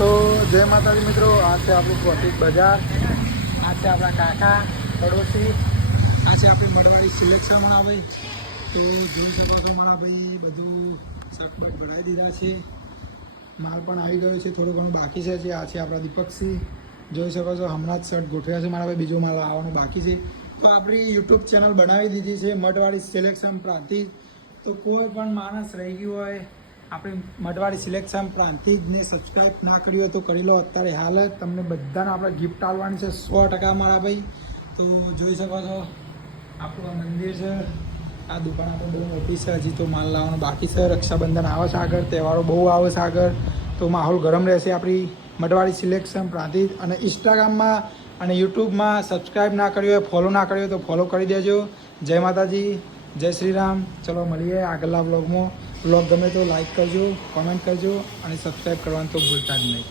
તો જય માતાજી મિત્રો, આ છે આપણું પ્રોફિટ બજાર, આ છે આપણા કાકા પડોશી, આ છે આપણી મડવાળી સિલેક્શન માણા ભાઈ. તો જોઈ શકો છો મારા ભાઈ, બધું શર્ટબટ ભરાઈ દીધા છે, માલ પણ આવી ગયો છે, થોડું ઘણું બાકી છે. આ છે આપણા દીપકસિંહ, જોઈ શકો છો હમણાં જ શર્ટ ગોઠવ્યા છે મારા ભાઈ, બીજો માલ આવવાનું બાકી છે. તો આપણી યુટ્યુબ ચેનલ બનાવી દીધી છે મડવાળી સિલેક્શન પ્રાંતિજ. તો કોઈ પણ માણસ રહી ગયું હોય આપણી મડવાળી સિલેક્શન પ્રાંતિજને સબસ્ક્રાઈબ ના કર્યું હોય તો કરી લો અત્યારે હાલ જ. તમને બધાને આપણે ગિફ્ટ આપવાની છે 100% મારા ભાઈ. તો જોઈ શકો છો આપણું આ મંદિર છે, આ દુકાન આપણે બહુ મોટી છે, હજી તો માલ લાવવાનું બાકી છે. રક્ષાબંધન આવે છે આગળ, તહેવારો બહુ આવે છે આગળ, તો માહોલ ગરમ રહેશે આપણી મડવાળી સિલેક્શન પ્રાંતિજ. અને ઇન્સ્ટાગ્રામમાં અને યુટ્યુબમાં સબસ્ક્રાઈબ ના કર્યું હોય, ફોલો ના કર્યું હોય તો ફોલો કરી દેજો. જય માતાજી, જય શ્રી રામ. ચલો મળીએ આગળના વ્લોગમાં. વ્લોગ ગમે તો લાઈક કરજો, કોમેન્ટ કરજો અને સબસ્ક્રાઈબ કરવાનું તો ભૂલતા જ નહીં.